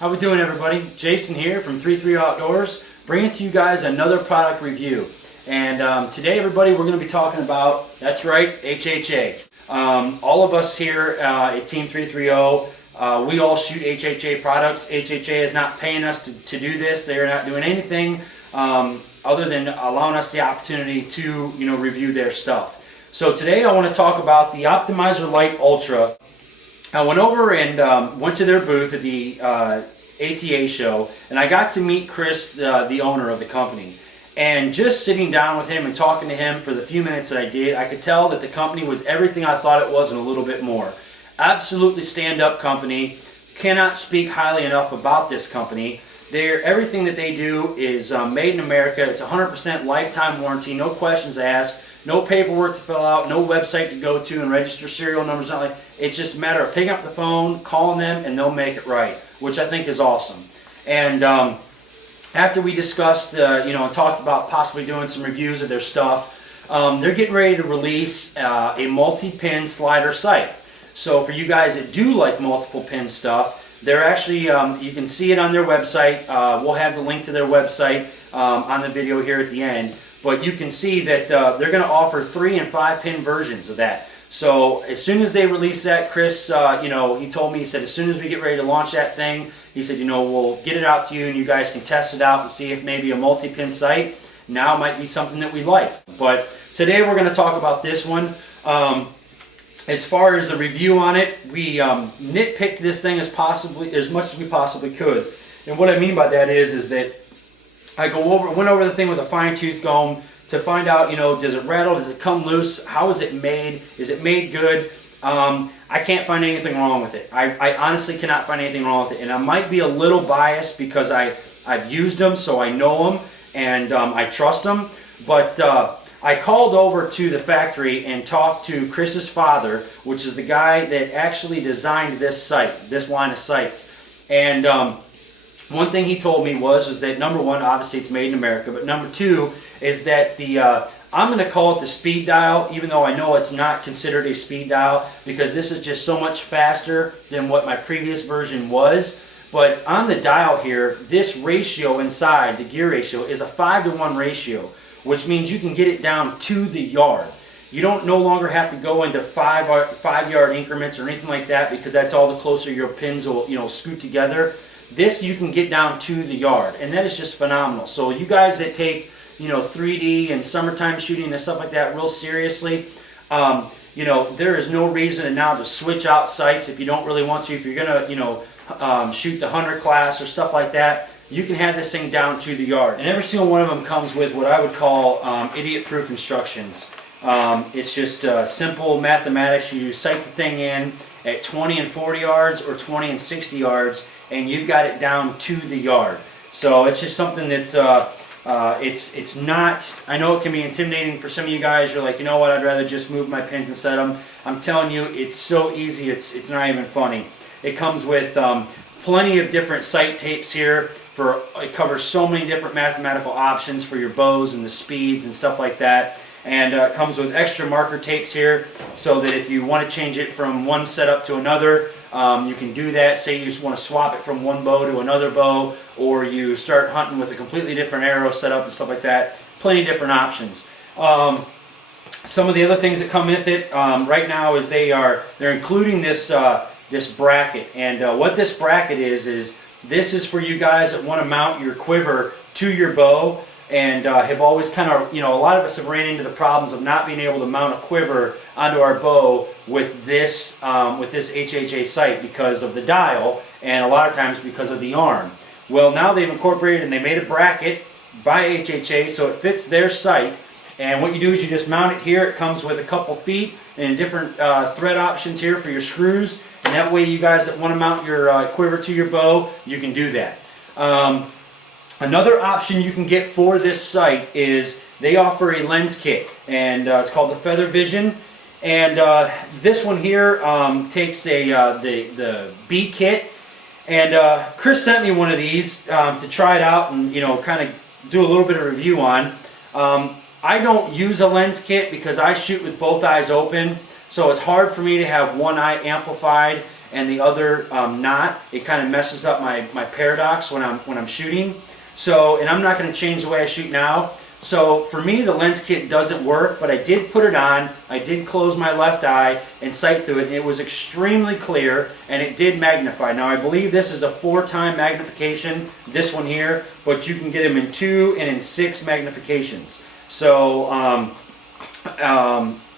How we doing, everybody? Jason here from 33 Outdoors, bringing to you guys another product review. And today, everybody, we're going to be talking about, that's right, HHA. All of us here at Team 330, we all shoot HHA products. HHA is not paying us to do this. They are not doing anything other than allowing us the opportunity to, review their stuff. So today, I want to talk about the Optimizer Lite Ultra. I went over and went to their booth at the HHA show, and I got to meet Chris, the owner of the company. And just sitting down with him and talking to him for the few minutes that I did, I could tell that the company was everything I thought it was and a little bit more. Absolutely stand-up company. Cannot speak highly enough about this company. Everything that they do is made in America. It's 100% lifetime warranty, no questions asked. No paperwork to fill out, no website to go to and register serial numbers. Not like it's just a matter of picking up the phone, calling them, and they'll make it right, which I think is awesome. And after we discussed, and talked about possibly doing some reviews of their stuff, they're getting ready to release a multi-pin slider sight. So for you guys that do like multiple pin stuff, they're actually you can see it on their website. We'll have the link to their website on the video here at the end. But you can see that they're going to offer 3 and 5 pin versions of that. So as soon as they release that, Chris, he told me, he said, as soon as we get ready to launch that thing, he said, we'll get it out to you and you guys can test it out and see if maybe a multi-pin sight now might be something that we like. But today we're going to talk about this one. As far as the review on it, we nitpicked this thing as much as we possibly could. And what I mean by that is that I went over the thing with a fine-tooth comb to find out, does it rattle, does it come loose, how is it made, is it made good? I can't find anything wrong with it. I honestly cannot find anything wrong with it, and I might be a little biased because I've used them, so I know them, and I trust them, but I called over to the factory and talked to Chris's father, which is the guy that actually designed this sight, this line of sights, and one thing he told me was that number one, obviously it's made in America, but number two is that I'm going to call it the speed dial, even though I know it's not considered a speed dial because this is just so much faster than what my previous version was. But on the dial here, this ratio inside, the gear ratio, is a 5-to-1 ratio, which means you can get it down to the yard. You don't no longer have to go into 5-yard increments or anything like that because that's all the closer your pins will scoot together. This you can get down to the yard, and that is just phenomenal. So you guys that take 3D and summertime shooting and stuff like that real seriously, there is no reason now to switch out sights if you don't really want to. If you're gonna shoot the hunter class or stuff like that, you can have this thing down to the yard. And every single one of them comes with what I would call idiot-proof instructions. It's just simple mathematics. You sight the thing in at 20 and 40 yards or 20 and 60 yards, and you've got it down to the yard. So it's just something that's it's not, I know it can be intimidating for some of you guys. You're like, you know what, I'd rather just move my pins and set them. I'm telling you, it's so easy, it's not even funny. It comes with plenty of different sight tapes here. It covers so many different mathematical options for your bows and the speeds and stuff like that. And it comes with extra marker tapes here so that if you want to change it from one setup to another, you can do that. Say you just want to swap it from one bow to another bow, or you start hunting with a completely different arrow setup and stuff like that. Plenty of different options. Some of the other things that come with it right now is they're including this this bracket. And what this bracket is this is for you guys that want to mount your quiver to your bow. And have always kind of, a lot of us have ran into the problems of not being able to mount a quiver onto our bow with this HHA sight because of the dial, and a lot of times because of the arm. Well, now they've incorporated and they made a bracket by HHA so it fits their sight. And what you do is you just mount it here. It comes with a couple feet and different thread options here for your screws. And that way, you guys that want to mount your quiver to your bow, you can do that. Another option you can get for this sight is they offer a lens kit, and it's called the Feather Vision. And this one here takes the B kit, and Chris sent me one of these to try it out and kind of do a little bit of review on. I don't use a lens kit because I shoot with both eyes open, so it's hard for me to have one eye amplified and the other not, it kind of messes up my paradox when I'm shooting. So, and I'm not going to change the way I shoot now. So for me, the lens kit doesn't work, but I did put it on. I did close my left eye and sight through it, and it was extremely clear, and it did magnify. Now I believe this is a 4-time magnification, this one here, but you can get them in 2 and in 6 magnifications. So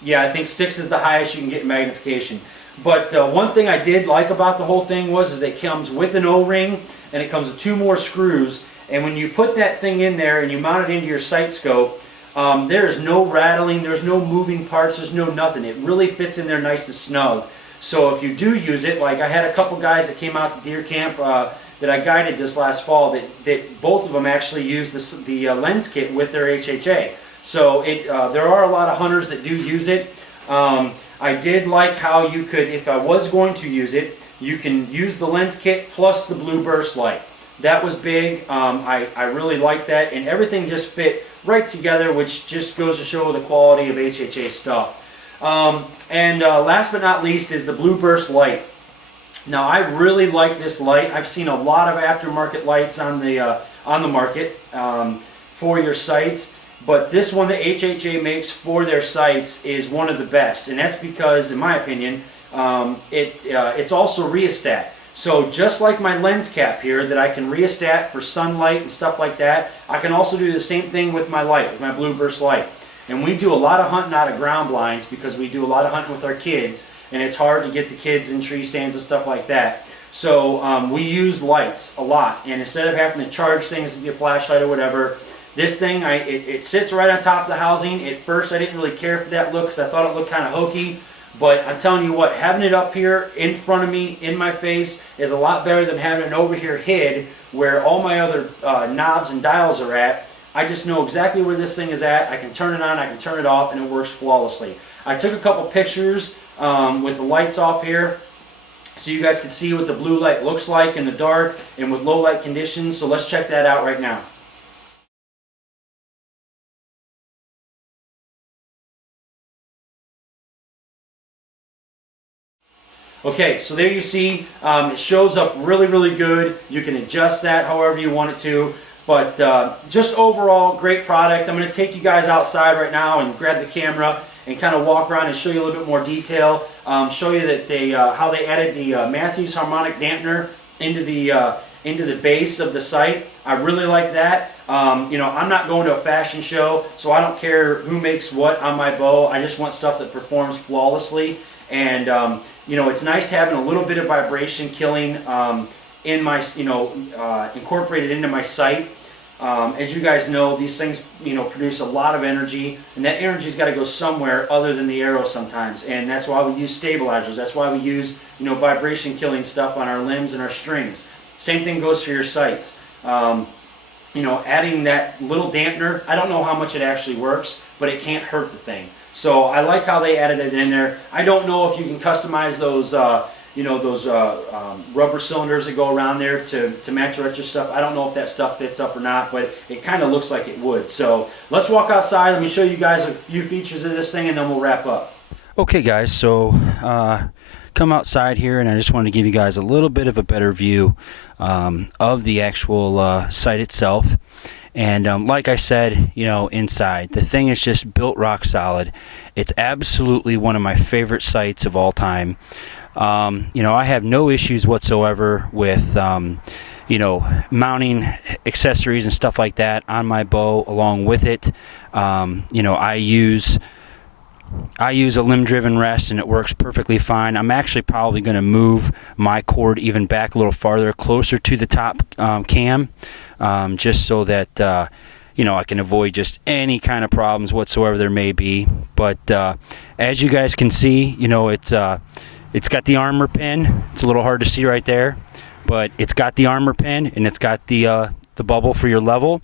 yeah, I think 6 is the highest you can get in magnification. But one thing I did like about the whole thing was that it comes with an O-ring, and it comes with 2 more screws. And when you put that thing in there and you mount it into your sight scope, there is no rattling, there's no moving parts, there's no nothing. It really fits in there nice and snug. So if you do use it, like I had a couple guys that came out to deer camp that I guided this last fall, that both of them actually used the lens kit with their HHA. So there are a lot of hunters that do use it. I did like how you could, if I was going to use it, you can use the lens kit plus the blue burst light. That was big. I really liked that, and everything just fit right together, which just goes to show the quality of HHA stuff. Last but not least is the blue burst light. Now I really like this light. I've seen a lot of aftermarket lights on the market for your sights, but this one that HHA makes for their sights is one of the best, and that's because, in my opinion, it's also rheostat. So just like my lens cap here that I can rheostat for sunlight and stuff like that, I can also do the same thing with my light, with my blue burst light. And we do a lot of hunting out of ground blinds because we do a lot of hunting with our kids, and it's hard to get the kids in tree stands and stuff like that. So we use lights a lot, and instead of having to charge things with your flashlight or whatever, this thing, it sits right on top of the housing. At first I didn't really care for that look because I thought it looked kind of hokey. But I'm telling you what, having it up here in front of me, in my face, is a lot better than having it over here hid where all my other knobs and dials are at. I just know exactly where this thing is at. I can turn it on, I can turn it off, and it works flawlessly. I took a couple pictures with the lights off here so you guys can see what the blue light looks like in the dark and with low light conditions. So let's check that out right now. Okay, so there you see, it shows up really, really good. You can adjust that however you want it to. But just overall, great product. I'm going to take you guys outside right now and grab the camera and kind of walk around and show you a little bit more detail. Show you that how they added the Matthews harmonic dampener into the base of the sight. I really like that. You know, I'm not going to a fashion show, so I don't care who makes what on my bow. I just want stuff that performs flawlessly. And you know, it's nice having a little bit of vibration killing in my, incorporated into my sight. As you guys know, these things, produce a lot of energy, and that energy's got to go somewhere other than the arrow sometimes. And that's why we use stabilizers. That's why we use, vibration killing stuff on our limbs and our strings. Same thing goes for your sights. Adding that little dampener, I don't know how much it actually works, but it can't hurt the thing. So I like how they added it in there. I don't know if you can customize those, rubber cylinders that go around there to match your stuff. I don't know if that stuff fits up or not, but it kind of looks like it would. So let's walk outside. Let me show you guys a few features of this thing, and then we'll wrap up. Okay, guys. So come outside here, and I just wanted to give you guys a little bit of a better view of the actual sight itself. And like I said, inside, the thing is just built rock solid. It's absolutely one of my favorite sights of all time. I have no issues whatsoever with, mounting accessories and stuff like that on my bow along with it. I use a limb-driven rest, and it works perfectly fine. I'm actually probably going to move my cord even back a little farther, closer to the top cam, just so that I can avoid just any kind of problems whatsoever there may be. But as you guys can see, it's got the armor pin. It's a little hard to see right there, but it's got the armor pin, and it's got the bubble for your level.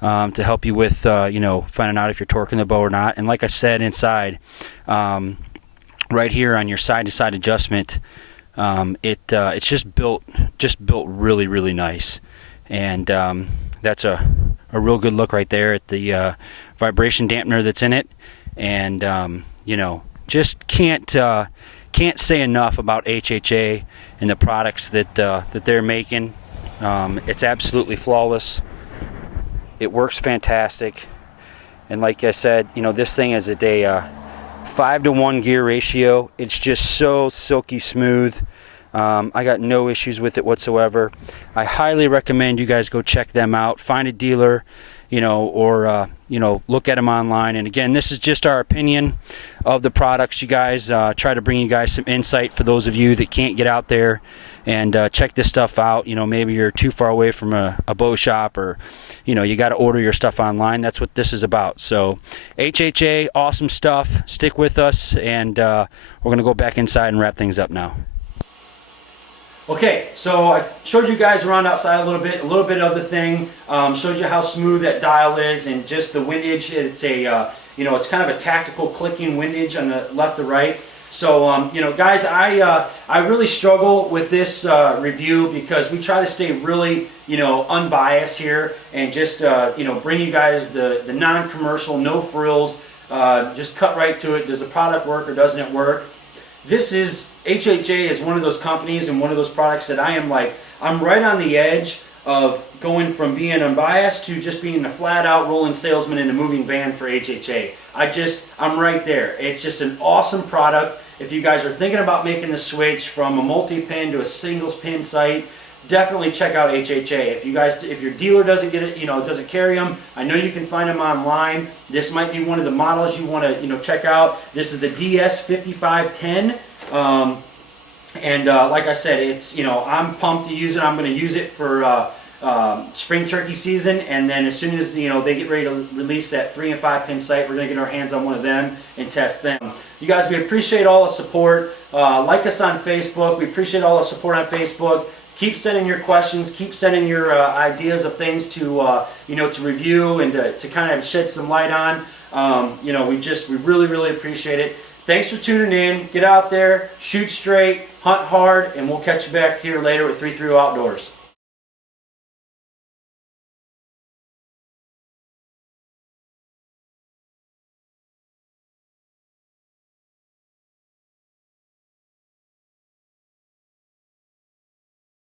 To help you with, finding out if you're torquing the bow or not. And like I said, inside, right here on your side-to-side adjustment, it's just built really, really nice. And that's a real good look right there at the vibration dampener that's in it. And just can't can't say enough about HHA and the products that they're making. It's absolutely flawless. It works fantastic, and like I said, you know, this thing is at a 5-to-1 gear ratio. It's just so silky smooth. I got no issues with it whatsoever. I highly recommend you guys go check them out. Find a dealer, you know, or you know, look at them online. And again, this is just our opinion of the products, you guys. Try to bring you guys some insight for those of you that can't get out there and check this stuff out. You know, maybe you're too far away from a bow shop, or you know, you got to order your stuff online. That's what this is about. So HHA, awesome stuff. Stick with us, and we're gonna go back inside and wrap things up now. Okay, so I showed you guys around outside a little bit of the thing. Showed you how smooth that dial is, and just the windage. It's a you know, it's kind of a tactical clicking windage on the left to right. So you know, guys, I really struggle with this review because we try to stay really, you know, unbiased here, and just you know, bring you guys the non-commercial, no frills, just cut right to it. Does the product work or doesn't it work? This is, HHA is one of those companies and one of those products that I'm right on the edge of going from being unbiased to just being a flat out rolling salesman in a moving van for HHA. I'm right there. It's just an awesome product. If you guys are thinking about making the switch from a multi-pin to a single pin sight, definitely check out HHA. If your dealer doesn't get it, you know, doesn't carry them, I know you can find them online. This might be one of the models you want to, you know, check out. This is the DS5510, and like I said, it's, you know, I'm pumped to use it. I'm going to use it for spring turkey season, and then as soon as, you know, they get ready to release that 3 and 5 pin sight, we're going to get our hands on one of them and test them. You guys, we appreciate all the support. Like us on Facebook. We appreciate all the support on Facebook. Keep sending your questions. Keep sending your ideas of things to you know, to review and to kind of shed some light on. You know, we really appreciate it. Thanks for tuning in. Get out there, shoot straight, hunt hard, and we'll catch you back here later with 330 Outdoors.